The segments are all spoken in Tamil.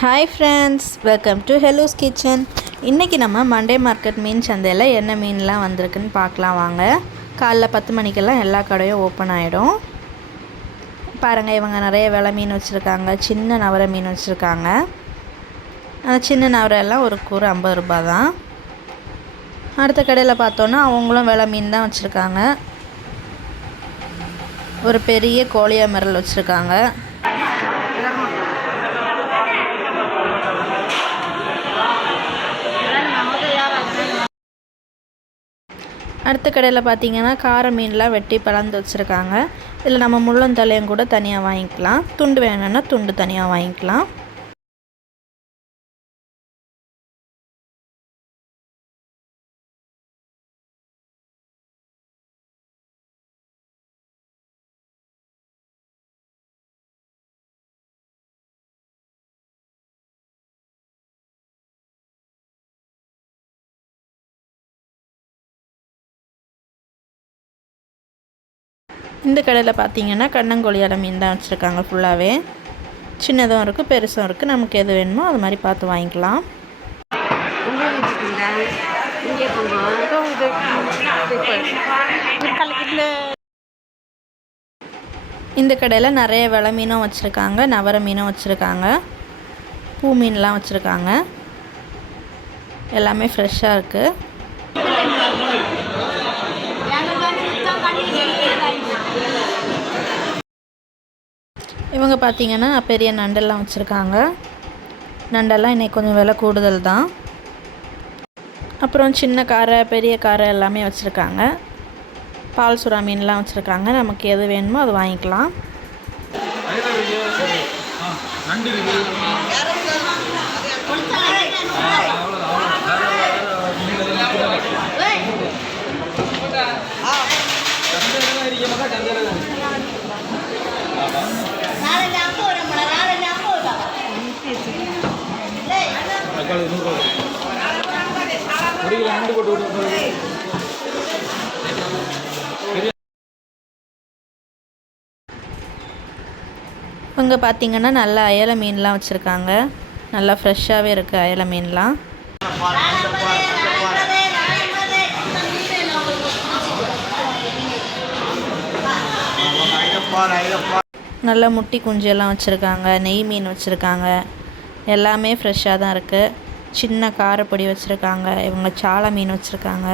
Hi friends welcome to hello's kitchen இன்றைக்கி நம்ம மண்டே மார்க்கெட் மீன் சந்தையில் என்ன மீன்லாம் வந்திருக்குன்னு பார்க்கலாம் வாங்க. காலைல பத்து மணிக்கெல்லாம் எல்லா கடையும் ஓப்பன் ஆகிடும் பாருங்கள் இவங்க நிறைய விலை மீன் வச்சுருக்காங்க சின்ன நவர மீன் வச்சுருக்காங்க. அந்த சின்ன நவரெல்லாம் ஒரு கூறு ஐம்பது ரூபா தான். அடுத்த கடையில் பார்த்தோன்னா அவங்களும் விலை மீன் தான் வச்சுருக்காங்க. ஒரு பெரிய கோழியா மிரல் வச்சுருக்காங்க. அடுத்த கடையில் பார்த்தீங்கன்னா கார மீன்லாம் வெட்டி பலந்து வச்சுருக்காங்க. இதில் நம்ம முள்ளந்தலையும் கூட தனியாக வாங்கிக்கலாம். துண்டு வேணும்னா துண்டு தனியாக வாங்கிக்கலாம். இந்த கடையில் பார்த்தீங்கன்னா கண்ணங்கோழியால மீன் தான் வச்சுருக்காங்க ஃபுல்லாகவே சின்னதும் இருக்குது பெருசும் இருக்குது நமக்கு எது வேணுமோ அது மாதிரி பார்த்து வாங்கிக்கலாம். இந்த கடையில் நிறைய விலை மீனும் வச்சுருக்காங்க நவர மீனும் வச்சுருக்காங்க பூ மீன்லாம் வச்சுருக்காங்க. எல்லாமே ஃப்ரெஷ்ஷாக இருக்குது இவங்க பார்த்திங்கன்னா பெரிய நண்டெல்லாம் வச்சுருக்காங்க. நண்டெல்லாம் இன்றைக்கி கொஞ்சம் விலை கூடுதல் தான். அப்புறம் சின்ன காரை பெரிய காரை எல்லாமே வச்சுருக்காங்க. பால் சுறா மீன்லாம் வச்சுருக்காங்க. நமக்கு எது வேணுமோ அது வாங்கிக்கலாம். தக்காளி நூறுரூவா ஒரு கிலோ நண்டு போட்டு விட்டு இங்கே பார்த்தீங்கன்னா நல்லா அயல மீன்லாம் வச்சுருக்காங்க. நல்லா ஃப்ரெஷ்ஷாகவே இருக்குது அயல மீன்லாம். நல்லா முட்டி குஞ்செல்லாம் வச்சுருக்காங்க. நெய் மீன் வச்சுருக்காங்க. எல்லாமே ஃப்ரெஷ்ஷாக தான் இருக்குது சின்ன காரப்பொடி வச்சுருக்காங்க. இவங்க சாலை மீன் வச்சுருக்காங்க.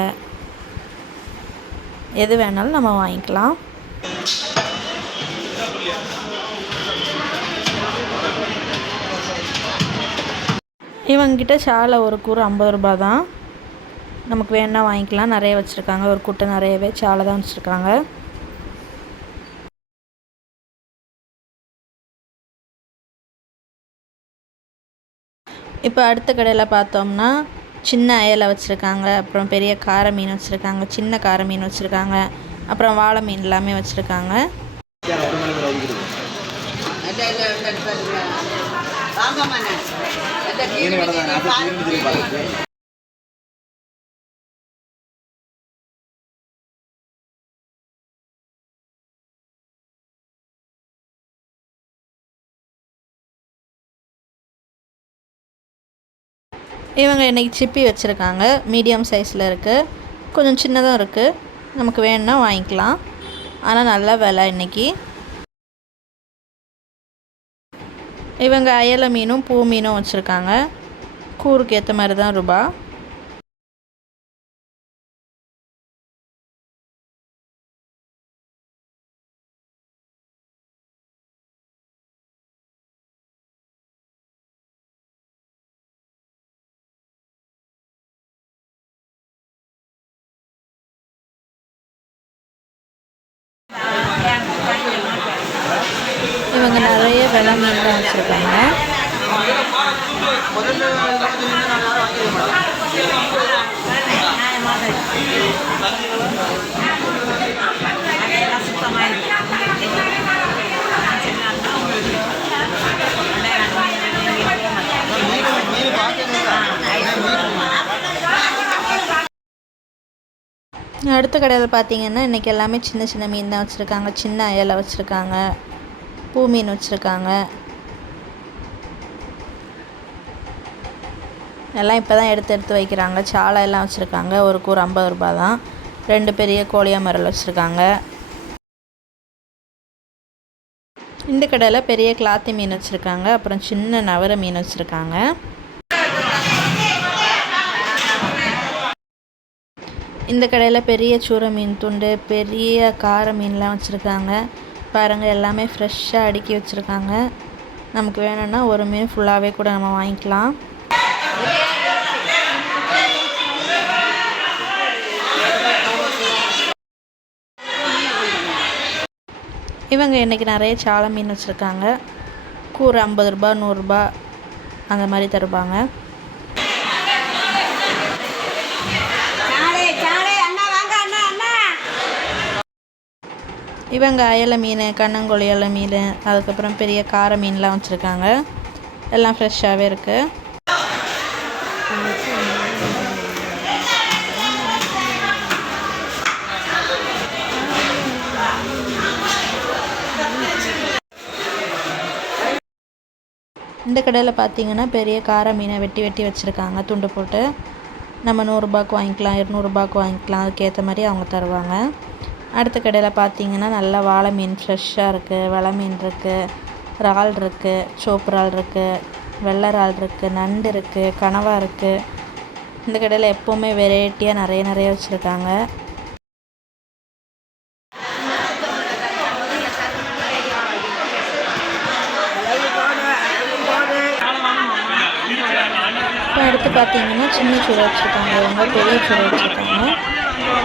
எது வேணாலும் நம்ம வாங்கிக்கலாம். இவங்ககிட்ட சாலை ஒரு கூறு ஐம்பது ரூபா தான். நமக்கு வேணால் வாங்கிக்கலாம். நிறைய வச்சுருக்காங்க. ஒரு கூட்டம் நிறையவே சாலை தான் வச்சுருக்காங்க. இப்போ அடுத்த கடையில் பார்த்தோம்னா சின்ன அயலை வச்சுருக்காங்க அப்புறம் பெரிய கார மீன் வச்சுருக்காங்க சின்ன கார மீன் வச்சுருக்காங்க அப்புறம் வாழை மீன் எல்லாமே வச்சுருக்காங்க. இவங்க இன்றைக்கி சிப்பி வச்சுருக்காங்க. மீடியம் சைஸில் இருக்குது கொஞ்சம் சின்னதாக இருக்குது நமக்கு வேணும்னா வாங்கிக்கலாம். ஆனால் நல்ல விலை இன்றைக்கி இவங்க அயலை மீனும் பூ மீனும் வச்சுருக்காங்க. கூறுக்கு ஏற்ற மாதிரி தான் ரூபா. இவங்க நிறைய விலை மீன்லாம் வச்சுருக்காங்க. அடுத்த கடையில் பார்த்தீங்கன்னா இன்றைக்கி எல்லாமே சின்ன சின்ன மீன் தான் வச்சுருக்காங்க. சின்ன அயலை வச்சுருக்காங்க. பூ மீன் வச்சுருக்காங்க. எல்லாம் இப்போ தான் எடுத்து எடுத்து வைக்கிறாங்க. சாலை எல்லாம் வச்சுருக்காங்க. ஒரு கூறு ஐம்பது ரூபா தான். ரெண்டு பெரிய கோழியா மரல் வச்சுருக்காங்க. இந்த கடையில் பெரிய கிளாத்தி மீன் வச்சுருக்காங்க. அப்புறம் சின்ன நவர மீன் வச்சுருக்காங்க. இந்த கடையில் பெரிய சூரை மீன் துண்டு பெரிய கார மீன்லாம் வச்சுருக்காங்க. பாருங்கள் எல்லாமே ஃப்ரெஷ்ஷாக அடுக்கி வச்சுருக்காங்க. நமக்கு வேணும்னா ஒரு மீன் ஃபுல்லாகவே கூட நம்ம வாங்கிக்கலாம். இவங்க இன்றைக்கி நிறைய சாலை மீன் வச்சுருக்காங்க. கூறு ஐம்பது ரூபா நூறுரூபா அந்த மாதிரி தருவாங்க. இவங்க அயலை மீன் கண்ணங்கோழி அயலை மீன் அதுக்கப்புறம் பெரிய கார மீன்லாம் வச்சுருக்காங்க. எல்லாம் ஃப்ரெஷ்ஷாகவே இருக்குது இந்த கடையில் பார்த்தீங்கன்னா பெரிய கார மீனை வெட்டி வெட்டி வச்சுருக்காங்க. துண்டு போட்டு நம்ம நூறுரூபாக்கு வாங்கிக்கலாம் இருநூறுபாக்கு வாங்கிக்கலாம். அதுக்கேற்ற மாதிரி அவங்க தருவாங்க. அடுத்த கடையில் பார்த்தீங்கன்னா நல்லா வாழை மீன் ஃப்ரெஷ்ஷாக இருக்குது வெலை மீன் இருக்குது இறால் இருக்குது சோப்பு இறால் இருக்குது வெள்ளை இறால் இருக்குது நண்டு இருக்குது கனவா இருக்குது இந்த கடையில் எப்போவுமே வெரைட்டியாக நிறைய நிறைய வச்சுருக்காங்க. இப்போ அடுத்து பார்த்தீங்கன்னா சின்ன சூறை வச்சுருக்காங்க ரொம்ப பெரிய சூறை வச்சுருக்காங்க.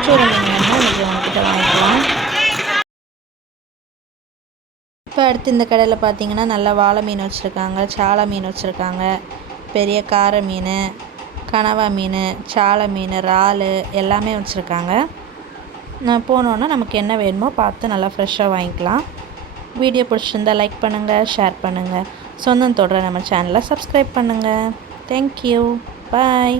மீன் வேணால் இன்றைக்கி உங்ககிட்ட வாங்கிக்கலாம் இப்போ அடுத்து இந்த கடையில் பார்த்தீங்கன்னா நல்லா வாழை மீன் வச்சுருக்காங்க சாலை மீன் வச்சுருக்காங்க பெரிய கார மீன் கனவா மீன் சாலை மீன் இறால் எல்லாமே வச்சுருக்காங்க. நான் போனோன்னா நமக்கு என்ன வேணுமோ பார்த்து நல்லா ஃப்ரெஷ்ஷாக வாங்கிக்கலாம். வீடியோ பிடிச்சிருந்தா லைக் பண்ணுங்கள் ஷேர் பண்ணுங்கள் சொந்தம் தொடர நம்ம சேனலை சப்ஸ்கிரைப் பண்ணுங்கள் தேங்க்யூ பாய்